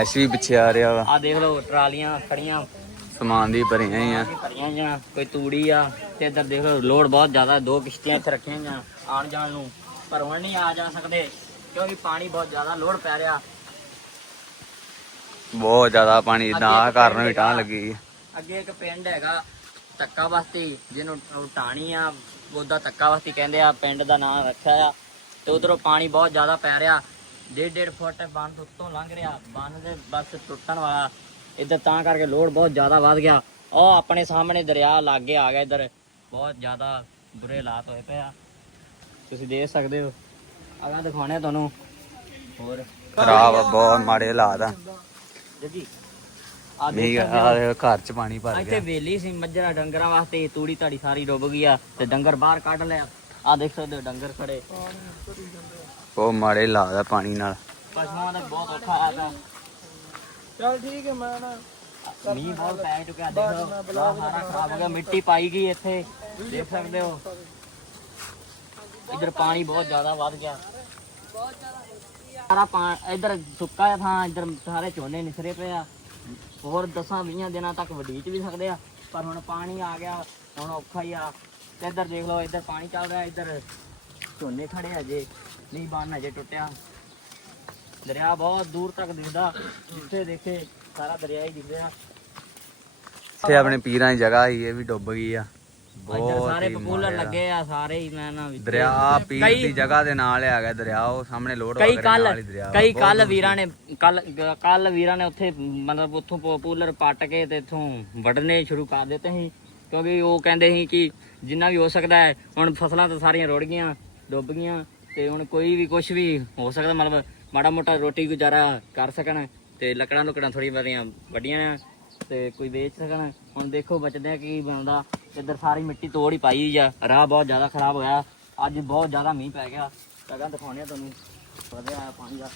ਐਸ਼ ਵੀ ਪਿੱਛੇ ਆ ਰਿਹਾ ਵਾ। ਆ ਦੇਖ ਲਓ ਟਰਾਲੀਆਂ ਖੜੀਆਂ। ਸਮਾਨ ਦੀ ਭਰੀਆਂ ਹੀ ਆ। ਭਰੀਆਂ ਜਾਂ ਕੋਈ ਤੂੜੀ ਆ ਤੇ ਇੱਧਰ ਦੇਖ ਲਓ ਲੋਡ ਬਹੁਤ ਜ਼ਿਆਦਾ ਦੋ ਕਿਸ਼ਤੀਆਂ ਇੱਥੇ ਰੱਖੀਆਂ ਜਾਂ ਆਉਣ ਜਾਣ ਨੂੰ। ਪਰ ਹੁਣ ਨਹੀਂ ਆ ਜਾ ਸਕਦੇ ਕਿਉਂਕਿ ਪਾਣੀ ਬਹੁਤ ਜ਼ਿਆਦਾ ਲੋਡ ਪੈ ਰਿਹਾ। ਬਹੁਤ ਜ਼ਿਆਦਾ ਪਾਣੀ ਆ ਘਰ ਨੂੰ ਟਾਂ ਲੱਗੀ। ਅੱਗੇ ਇੱਕ ਪਿੰਡ ਹੈਗਾ ਤੱਕਾ ਬਸਤੀ ਜਿਹਨੂੰ ਟਾਣੀ ਆ ਉਹਦਾ ਤੱਕਾ ਬਸਤੀ ਕਹਿੰਦੇ ਆ ਪਿੰਡ ਦਾ ਨਾਮ ਰੱਖਿਆ ਆ। ਤੇ ਉਧਰੋਂ ਪਾਣੀ ਬਹੁਤ ਜ਼ਿਆਦਾ ਪੈ ਰਿਹਾ। ਡੇਢ ਡੇਢ ਫੁੱਟ ਬੰਨ ਤੋਂ ਉੱਤੋਂ ਲੰਘ ਰਿਹਾ। ਬੰਨ ਦੇ ਬਸ ਟੁੱਟਣ ਵਾਲਾ। ਇੱਧਰ ਤਾਂ ਕਰਕੇ ਲੋਡ ਬਹੁਤ ਜ਼ਿਆਦਾ ਵੱਧ ਗਿਆ। ਉਹ ਆਪਣੇ ਸਾਹਮਣੇ ਦਰਿਆ ਲਾਗੇ ਆ ਗਿਆ ਇੱਧਰ। ਬਹੁਤ ਜ਼ਿਆਦਾ ਬੁਰੇ ਹਾਲਾਤ ਹੋਏ ਪਏ ਆ। ਤੁਸੀਂ ਦੇਖ ਸਕਦੇ ਹੋ। ਅਗਾਂ ਦਿਖਾਉਣੇ ਤੁਹਾਨੂੰ। ਹੋਰ। ਖਰਾਬ ਆ ਬਹੁਤ ਮਾੜੇ ਹਾਲਾਤ ਆ। ਜੱਜੀ ਆ ਦੇਖ ਘਰ ਚ ਪਾਣੀ ਭਰ ਇੱਥੇ ਗਿਆ। ਵੇਲੀ ਸੀ ਮੱਝਰਾਂ ਡੰਗਰਾਂ ਵਾਸਤੇ ਤੂੜੀ ਤਾੜੀ ਸਾਰੀ ਡੁੱਬ ਗਈ ਆ ਤੇ ਡੰਗਰ ਬਾਹਰ ਕੱਢ ਲਿਆ। ਆ ਦੇਖ ਸਕਦੇ ਹੋ ਡੰਗਰ ਖੜੇ। ਬਹੁਤ ਮਾੜੇ ਆ ਪਾਣੀ ਨਾਲ। ਪਸ਼ੂਆਂ ਦਾ ਬਹੁਤ ਔਖਾ ਆ ਪਿਆ ਚਲ ਠੀਕ ਹੈ ਮੈਂ ਨਾ ਮੀਂਹ ਬਹੁਤ ਪੈ ਚੁੱਕਿਆ ਦੇਖੋ ਆਹ ਸਾਰਾ ਖਰਾਬ ਹੋ ਗਿਆ ਮਿੱਟੀ ਪਾਈ ਗਈ ਇੱਥੇ ਦੇਖ ਸਕਦੇ ਹੋ। ਇਧਰ ਪਾਣੀ ਬਹੁਤ ਜ਼ਿਆਦਾ ਵੱਧ ਗਿਆ। ਸਾਰਾ ਪਾਣੀ ਇਧਰ ਸੁੱਕਾ ਆ ਥਾਂ ਇਧਰ ਸਾਰੇ ਝੋਨੇ ਨਿਸਰੇ ਪਏ ਆ। ਹੋਰ 10 20 ਦਿਨਾਂ ਤੱਕ ਵਡੀਚ ਵੀ ਸਕਦੇ ਆ ਪਰ ਹੁਣ ਪਾਣੀ ਆ ਗਿਆ ਹੁਣ ਔਖਾ ਹੀ ਆ। ਤੇ ਇੱਧਰ ਦੇਖ ਲਓ ਇੱਧਰ ਪਾਣੀ ਚੱਲ ਰਿਹਾ ਇੱਧਰ ਝੋਨੇ ਖੜੇ ਆ ਜੇ ਨਹੀਂ ਬੰਨ ਅਜੇ ਟੁੱਟਿਆ। ਦਰਿਆ ਬਹੁਤ ਦੂਰ ਤੱਕ ਦਿਖਦਾ ਜਿੱਥੇ ਦੇਖੇ ਸਾਰਾ ਦਰਿਆ ਹੀ ਦਿਖ ਰਿਹਾ ਇੱਥੇ ਆਪਣੇ ਪੀਰਾਂ ਦੀ ਜਗ੍ਹਾ ਸੀ ਇਹ ਵੀ ਡੁੱਬ ਗਈ ਆ। ਇੱਧਰ ਬਹੁਤ ਸਾਰੇ ਹੀ ਪਪੂਲਰ ਮਾੜੇ ਲੱਗੇ ਆ ਸਾਰੇ ਹੀ ਮੈਂ ਨਾ ਵਿੱਚ। ਦਰਿਆ ਪੀਰ ਕਈ- ਦੀ ਜਗ੍ਹਾ ਦੇ ਨਾਲ ਆ ਗਿਆ ਦਰਿਆ ਉਹ ਸਾਹਮਣੇ ਲੋਡ ਕਈ ਕੱਲ ਕਈ ਕੱਲ ਵੀਰਾਂ ਨੇ ਕੱਲ ਕੱਲ ਵੀਰਾਂ ਨੇ ਉੱਥੇ ਮਤਲਬ ਉੱਥੋਂ ਪਪੂਲਰ ਪੱਟ ਕੇ ਤੇ ਇੱਥੋਂ ਵੱਢਣੇ ਸ਼ੁਰੂ ਕਰ ਦਿੱਤੇ ਸੀ। ਕਿਉਂਕਿ ਉਹ ਕਹਿੰਦੇ ਸੀ ਕਿ ਜਿੰਨਾ ਵੀ ਹੋ ਸਕਦਾ ਹੈ ਹੁਣ ਫਸਲਾਂ ਤਾਂ ਸਾਰੀਆਂ ਰੁੜ ਗਈਆਂ। ਡੁੱਬ ਗਈਆਂ ਤੇ ਹੁਣ ਕੋਈ ਵੀ ਕੁਝ ਵੀ ਹੋ ਸਕਦਾ, ਮਤਲਬ ਮਾੜਾ ਮੋਟਾ ਰੋਟੀ ਗੁਜ਼ਾਰਾ ਕਰ ਸਕਣ ਤੇ ਲੱਕੜਾਂ ਲੁਕੜਾਂ ਥੋੜੀ ਵਧੀਆਂ ਵੱਡੀਆਂ ਨੇ ਤੇ ਕੋਈ ਵੇਚ ਸਕਣ। ਹੁਣ ਦੇਖੋ ਬਚਦੇ ਆ ਕੀ ਬਣਦਾ। ਇੱਧਰ ਸਾਰੀ ਮਿੱਟੀ ਤੋੜ ਹੀ ਪਾਈ ਆ। ਰਾਹ ਬਹੁਤ ਜ਼ਿਆਦਾ ਖਰਾਬ ਹੋਇਆ। ਅੱਜ ਬਹੁਤ ਜ਼ਿਆਦਾ ਮੀਂਹ ਪੈ ਗਿਆ। ਜਗ੍ਹਾ ਦਿਖਾਉਣੇ ਆ ਤੁਹਾਨੂੰ। ਵਧਿਆ ਆਇਆ ਪਾਣੀ ਦਾ।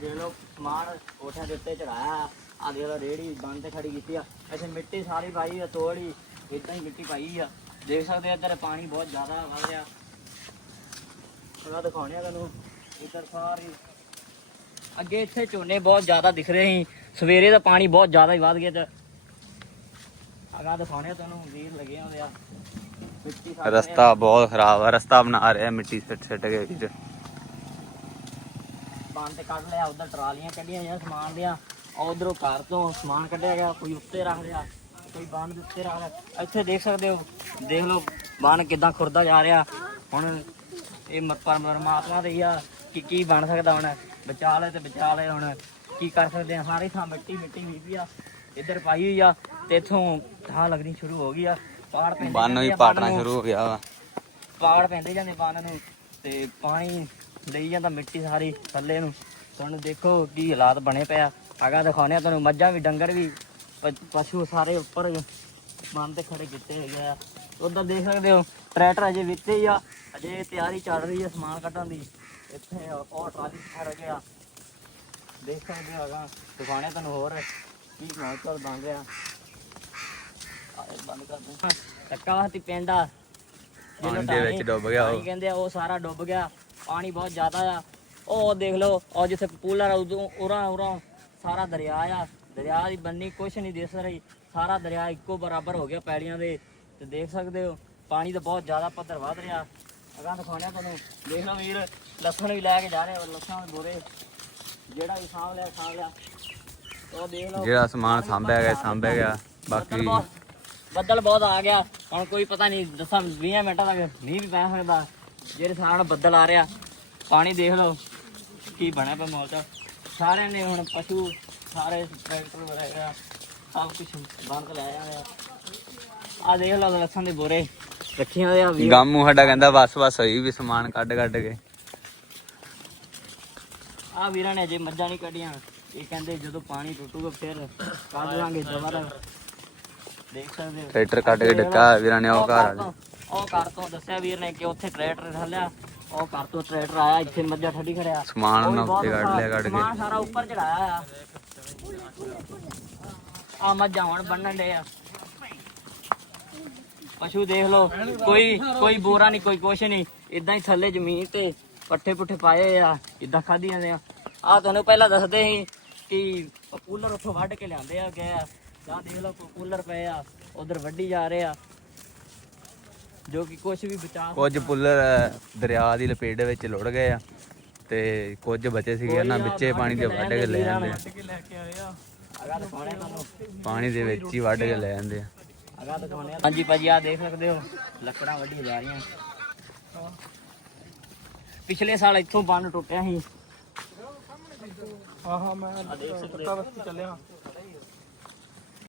ਦੇਖ ਲਓ, ਸਮਾਨ ਕੋਠਿਆਂ ਦੇ ਉੱਤੇ ਚੜਾਇਆ ਆ ਦੇਖ ਲਓ ਰੇੜੀ ਬੰਨ ਤੇ ਖੜੀ ਕੀਤੀ ਆ। ਇੱਥੇ ਮਿੱਟੀ ਸਾਰੀ ਪਾਈ ਆ, ਤੋੜੀ ਇਦਾਂ ਹੀ ਮਿੱਟੀ ਪਾਈ ਆ। ਦੇਖ ਸਕਦੇ ਆ ਇੱਧਰ ਪਾਣੀ ਬਹੁਤ ਜ਼ਿਆਦਾ ਵਧ ਰਿਹਾ ਦਿਖਾਉਣੇ ਆ ਤੁਹਾਨੂੰ ਇੱਧਰ ਸਾਰੀ। ਅੱਗੇ ਇੱਥੇ ਝੋਨੇ ਬਹੁਤ ਜ਼ਿਆਦਾ ਦਿਖ ਰਹੇ ਸੀ। ਸਵੇਰੇ ਦਾ ਪਾਣੀ ਬਹੁਤ ਜ਼ਿਆਦਾ ਹੀ ਵੱਧ ਗਿਆ ਤੇ ਅਗਾ ਦਿਖਾਉਣੇ ਆ ਤੁਹਾਨੂੰ ਵੀਰ ਲੱਗੇ ਹੁੰਦੇ ਆ। ਮਿੱਟੀ ਰਸਤਾ ਬਹੁਤ ਖਰਾਬ ਆ ਰਸਤਾ ਬਣਾ ਰਿਹਾ ਮਿੱਟੀ ਸਿੱਟ ਸਿੱਟ ਕੇ ਵੀਰ ਬੰਨ ਤੇ ਕੱਢ ਲਿਆ ਉਧਰ ਟਰਾਲੀਆਂ ਕੱਢੀਆਂ ਜਾਂ ਸਮਾਨ ਦੀਆਂ। ਉਧਰੋਂ ਘਰ ਤੋਂ ਸਮਾਨ ਕੱਢਿਆ ਗਿਆ ਕੋਈ ਉੱਤੇ ਰੱਖ ਲਿਆ ਕੋਈ ਬੰਨ ਦੇ ਉੱਤੇ ਰੱਖ ਲਿਆ। ਇੱਥੇ ਦੇਖ ਸਕਦੇ ਹੋ ਦੇਖ ਲਓ ਬੰਨ ਕਿਦਾਂ ਖੁਰਦਾ ਜਾ ਰਿਹਾ। ਹੁਣ ਇਹ ਮ- ਪਰ- ਪਰਮਾਤਮਾ ਦੇ ਹੀ ਆ ਕਿ ਕੀ ਬਣ ਸਕਦਾ ਹੁਣ ਬਚਾ ਲੈ ਤੇ ਬਚਾ ਲੈ ਹੁਣ ਕੀ ਕਰ ਸਕਦੇ ਆ? ਸਾਰੇ ਥਾਂ ਮਿੱਟੀ ਮਿੱਟੀ ਹੋਈ ਪਈ ਆ ਇੱਧਰ ਪਾਈ ਹੋਈ ਆ ਤੇ ਇਥੋਂ ਥਾਂ ਲੱਗਣੀ ਸ਼ੁਰੂ ਹੋ ਗਈ ਆ। ਪਹਾੜ ਪੈਂਦੇ ਬੰਨ ਵੀ ਜਾਂਦੇ ਆ ਪਾਟਣਾ ਨੂੰ। ਸ਼ੁਰੂ ਹੋ ਗਿਆ ਵਾ। ਪਾੜ ਪੈਂਦੇ ਜਾਂਦੇ ਬੰਨ ਨੂੰ ਤੇ ਪਾਣੀ ਲਈ ਜਾਂਦਾ ਮਿੱਟੀ ਸਾਰੀ ਥੱਲੇ ਨੂੰ। ਹੁਣ ਦੇਖੋ ਕੀ ਹਾਲਾਤ ਬਣੇ ਪਿਆ ਆਗਾ ਦਿਖਾਉਣੇ ਆ ਤੁਹਾਨੂੰ ਮੱਝਾਂ ਵੀ ਡੰਗਰ ਵੀ ਪ- ਪਸ਼ੂ ਸਾਰੇ ਉੱਪਰ ਬੰਨ ਤੇ ਖੜੇ ਕੀਤੇ ਹੋਏ ਆ। ਉਧਰ ਦੇਖ ਸਕਦੇ ਹੋ ਟਰੈਕਟਰ ਅਜੇ ਵਿੱਚ ਹੀ ਆ। ਅਜੇ ਤਿਆਰੀ ਚੱਲ ਰਹੀ ਹੈ ਸਮਾਨ ਕੱਢਣ ਦੀ। ਇੱਥੇ ਉਹ ਟਰਾਲੀ ਖੜ ਗਿਆ। ਦੇਖ ਸਕਦੇ ਹੋ ਆਗਾ ਦਿਖਾਉਣੇ ਆ ਤੁਹਾਨੂੰ ਹੋਰ ਕੀ ਮਾਹੌਲ ਬਣ ਰਿਹਾ ਬੰਦ ਕਰ ਦੂੰ ਟੱਕਾ ਵਾਸਤੀ ਪਿੰਡ ਆ। ਜਿਹਨੂੰ ਪਾਣੀ ਦੇ ਵਿੱਚ ਟਾਣੀ- ਡੁੱਬ ਗਿਆ ਉਹ। ਕਹਿੰਦੇ ਆ ਉਹ ਸਾਰਾ ਡੁੱਬ ਗਿਆ। ਪਾਣੀ ਬਹੁਤ ਜ਼ਿਆਦਾ ਆ। ਉਹ ਦੇਖ ਲਓ ਉਹ ਜਿੱਥੇ ਪੂਲਰ ਉਦੋਂ ਉਰਾ ਉਰਾ ਸਾਰਾ ਦਰਿਆ ਆ। ਦਰਿਆ ਦੀ ਬੰਨੀ ਕੁਛ ਨਹੀਂ ਦਿਸ ਰਹੀ। ਸਾਰਾ ਦਰਿਆ ਇੱਕੋ ਬਰਾਬਰ ਹੋ ਗਿਆ ਪੈੜੀਆਂ ਦੇ ਤੇ ਦੇਖ ਸਕਦੇ ਹੋ ਪਾਣੀ ਤਾਂ ਬਹੁਤ ਜ਼ਿਆਦਾ ਪੱਧਰ ਵੱਧ ਰਿਹਾ। ਅਗਾਂ ਦਿਖਾਉਣਿਆ ਤੁਹਾਨੂੰ। ਦੇਖ ਲਓ ਵੀਰ ਲਸਣ ਵੀ ਲੈ ਕੇ ਜਾ ਰਹੇ ਆ ਲਸਣ ਦੇ ਬੋਰੇ। ਜਿਹੜਾ ਵੀ ਸਾਂਭ ਲਿਆ ਸਾਂਭ ਲਿਆ। ਉਹ ਦੇਖ ਲਓ। ਜਿਹੜਾ ਸਮਾਨ ਸਾਂਭਿਆ ਗਿਆ ਸਾਂਭਿਆ ਗਿਆ। ਬਾਕੀ ਬੱਦਲ ਬਹੁਤ ਆ ਗਿਆ। ਹੁਣ ਕੋਈ ਪਤਾ ਨਹੀਂ ਦਸਾਂ 20 ਮਿੰਟਾਂ ਤੱਕ ਮੀਂਹ ਵੀ ਪੈ ਸਕਦਾ। ਜਿਹੜੇ ਨਾਲ ਬੱਦਲ ਆ ਰਿਹਾ ਪਾਣੀ ਦੇਖ ਲਓ ਕੀ ਬਣਿਆ ਪਿਆ ਮੌਲ ਸਾਰਿਆਂ ਨੇ ਹੁਣ ਪਸ਼ੂ ਸਾਰੇ ਟਰੈਕਟਰ ਵਗੈਰਾ ਸਭ ਕੁਝ ਬੰਦ ਲੈ ਆ ਆ ਦੇਖ ਲਓ ਲਸਣ ਦੇ ਬੋਰੇ ਰੱਖੀਆਂ ਹੋਏ ਆ ਵੀ ਗਾਮੂ ਸਾਡਾ ਕਹਿੰਦਾ ਬਸ ਬਸ ਹੋਈ ਵੀ ਸਮਾਨ ਕੱਢ ਕੱਢ ਕੇ। ਆ ਵੀਰਾਂ ਨੇ ਅਜੇ ਮੱਝਾਂ ਨਹੀਂ ਕੱਢੀਆਂ। ਇਹ ਕਹਿੰਦੇ ਜਦੋਂ ਪਾਣੀ ਟੁੱਟੂਗਾ ਫਿਰ ਕੱਢ ਲਾਂਗੇ ਦੁਬਾਰਾ ਦੇਖ ਸਕਦੇ ਹੋ। ਟਰੈਕਟਰ ਕੱਢ ਕੇ ਡੱਕਾ ਵੀਰਾਂ ਨੇ ਉਹ ਘਰ ਆ ਤੋਂ- ਉਹ ਘਰ ਤੋਂ ਦੱਸਿਆ ਵੀਰ ਨੇ ਕਿ ਉੱਥੇ ਟਰੈਕਟਰ ਠੱਲਿਆ ਉਹ ਘਰ ਤੋਂ ਟਰੈਕਟਰ ਆਇਆ ਇੱਥੇ ਮੱਝਾ ਠੱਡੀ ਖੜਿਆ। ਸਮਾਨ ਬਹੁਤ ਉੱਤੇ ਕੱਢ ਲਿਆ ਕੱਢ ਕੇ। ਸਮਾਨ ਸਾਰਾ ਉੱਪਰ ਚੜਾਇਆ ਆ। ਆ ਮੱਝਾਂ ਹੁਣ ਬੰਨਣ ਦੇ ਆ। ਪਸ਼ੂ ਦੇਖ ਲਓ ਕੋਈ ਕੋਈ ਬੋਰਾ ਨਹੀਂ ਕੋਈ ਕੁਛ ਨਹੀਂ। ਇਦਾਂ ਹੀ ਥੱਲੇ ਜ਼ਮੀਨ ਤੇ ਪੱਠੇ ਪੁੱਠੇ ਪਾਏ ਆ ਇਦਾਂ ਖਾਧੀ ਜਾਂਦੇ ਆ ਆ ਤੁਹਾਨੂੰ ਪਹਿਲਾਂ ਦੱਸਦੇ ਸੀ ਕਿ ਪਪੂਲਰ ਉੱਥੋਂ ਵੱਢ ਕੇ ਲਿਆਂਦੇ ਆ ਗਏ ਆ। ਜਾਂ ਦੇਖ ਲਓ ਪਪੂਲਰ ਪਏ ਆ ਉਧਰ ਵੱਢੀ ਜਾ ਰਹੇ ਆ। ਜੋ ਕਿ ਕੁਝ ਵੀ ਬਚਾ ਕੁਝ ਪੁੱਲਰ ਦਰਿਆ ਦੀ ਲਪੇਟ ਵਿੱਚ ਲੁੜ ਗਏ ਆ ਤੇ ਕੁਝ ਬਚੇ ਸੀਗੇ ਉਹਨਾਂ ਵਿੱਚੇ ਪਾਣੀ ਦੇ ਵੱਢ ਕੇ ਲੈ ਜਾਂਦੇ ਆ। ਪਾਣੀ ਦੇ ਵਿੱਚ ਹੀ ਵੱਢ ਕੇ ਲੈ ਜਾਂਦੇ ਆ। ਹਾਂਜੀ ਭਾਜੀ ਆ ਦੇਖ ਸਕਦੇ ਹੋ ਲੱਕੜਾਂ ਵੱਢੀਆਂ ਜਾ ਰਹੀਆਂ। ਪਿਛਲੇ ਸਾਲ ਇੱਥੋਂ ਬੰਨ ਟੁੱਟਿਆ ਸੀ। ਹਾਂ ਹਾਂ। ਮੈਂ ਪੱਕਾ ਬਸਤੀ ਚੱਲਿਆ।